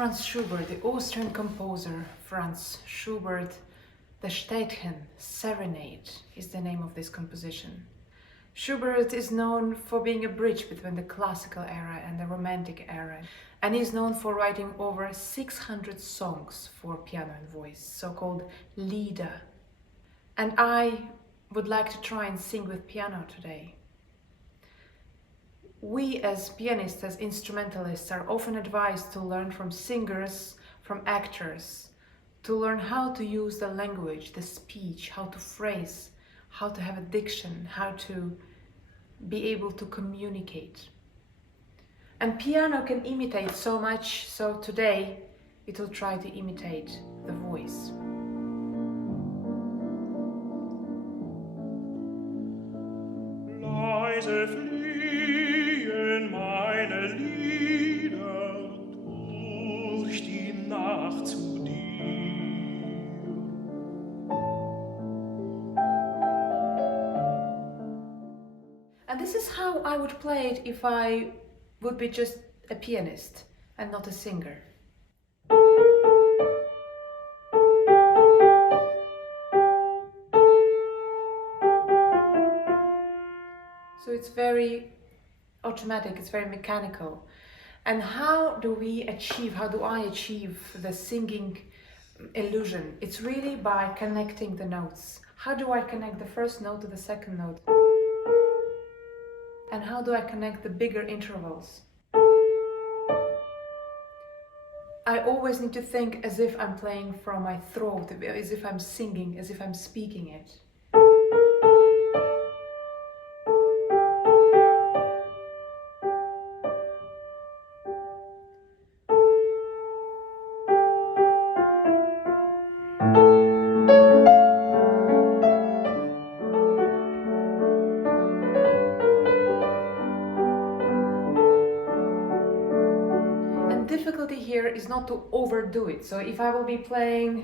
Franz Schubert, the Austrian composer Franz Schubert, the Städtchen Serenade is the name of this composition. Schubert is known for being a bridge between the classical era and the romantic era, and he's known for writing over 600 songs for piano and voice, so-called Lieder. And I would like to try and sing with piano today. We as pianists, as instrumentalists, are often advised to learn from singers, from actors, to learn how to use the language, the speech, how to phrase, how to have a diction, how to be able to communicate. And piano can imitate so much, so today it will try to imitate the voice. Leise fliehen meine Lieder durch die Nacht zu dir. And this is how I would play it if I would be just a pianist and not a singer. So it's very automatic, it's very mechanical. And how do I achieve the singing illusion? It's really by connecting the notes. How do I connect the first note to the second note? And how do I connect the bigger intervals? I always need to think as if I'm playing from my throat, as if I'm singing, as if I'm speaking it. Difficulty here is not to overdo it. So if I will be playing,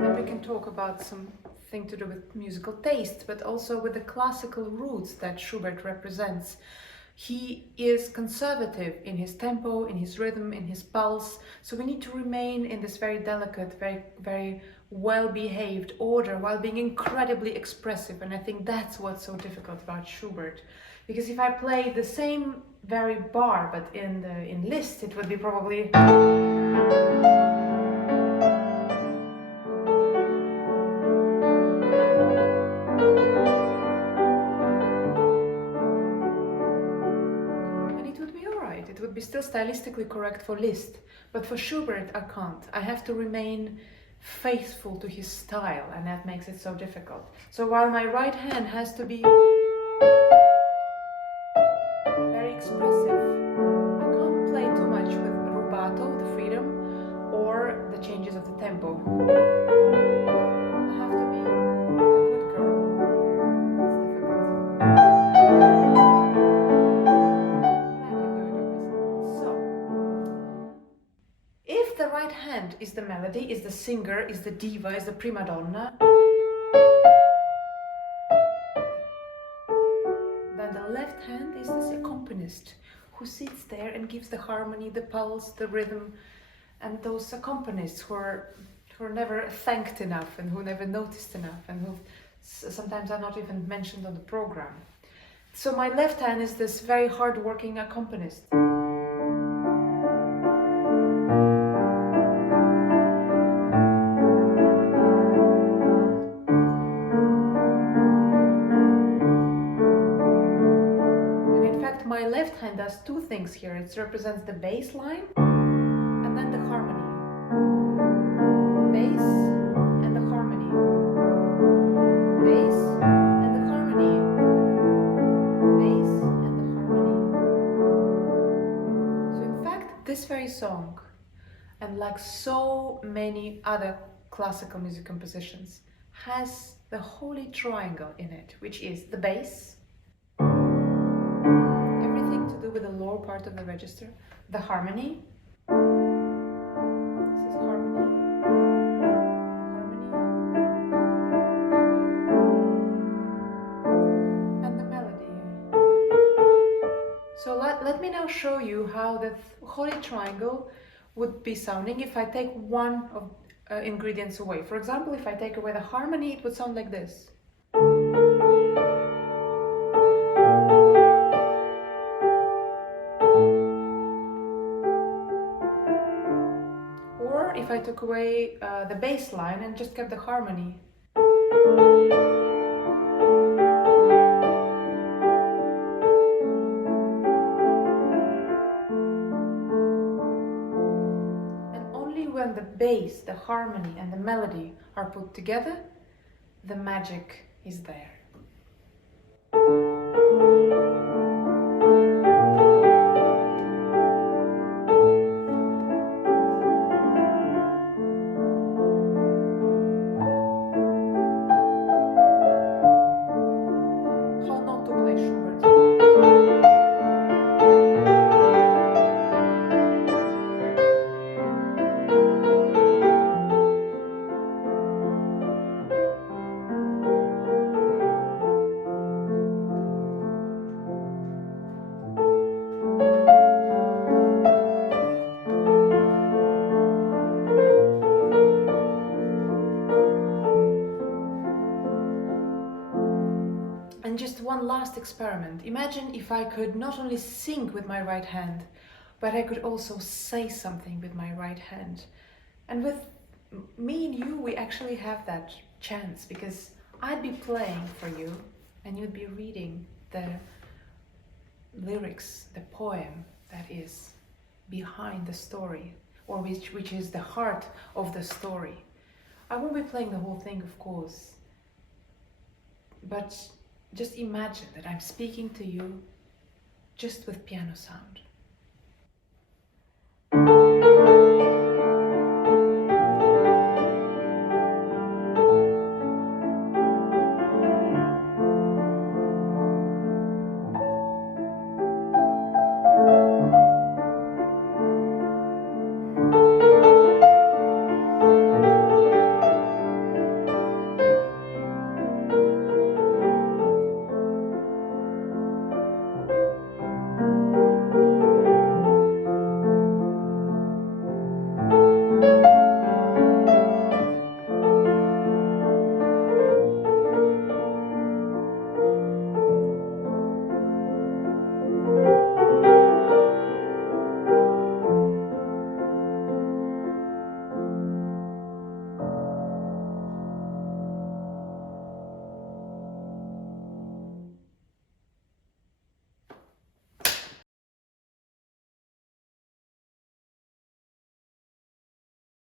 then we can talk about something to do with musical taste, but also with the classical roots that Schubert represents. He is conservative in his tempo, in his rhythm, in his pulse. So we need to remain in this very delicate, very well-behaved order while being incredibly expressive. And I think that's what's so difficult about Schubert. Because if I play the same very bar, but in Liszt, it would be probably. And it would be all right. It would be still stylistically correct for Liszt. But for Schubert, I can't. I have to remain faithful to his style, and that makes it so difficult. So while my right hand has to be expressive, I can't play too much with rubato, the freedom, or the changes of the tempo. I have to be a good girl. It's difficult. I can do it, obviously. So, if the right hand is the melody, is the singer, is the diva, is the prima donna, then the left hand is this accompanist who sits there and gives the harmony, the pulse, the rhythm, and those accompanists who are never thanked enough and who never noticed enough and who sometimes are not even mentioned on the program. So my left hand is this very hard-working accompanist. My left hand does two things here. It represents the bass line and then the harmony. Bass and the harmony. Bass and the harmony. Bass and the harmony. So in fact, this very song, and like so many other classical music compositions, has the holy triangle in it, which is the bass, with the lower part of the register, the harmony. This is harmony, and the melody. So let me me now show you how the holy triangle would be sounding if I take one of ingredients away. For example, if I take away the harmony, it would sound like this. Or if I took away the bass line and just kept the harmony. When the bass, the harmony and the melody are put together, the magic is there. How not to play Schubert? And just one last experiment. Imagine if I could not only sing with my right hand, but I could also say something with my right hand. And with me and you, we actually have that chance, because I'd be playing for you and you'd be reading the lyrics, the poem that is behind the story, or which is the heart of the story. I won't be playing the whole thing, of course, but just imagine that I'm speaking to you just with piano sound.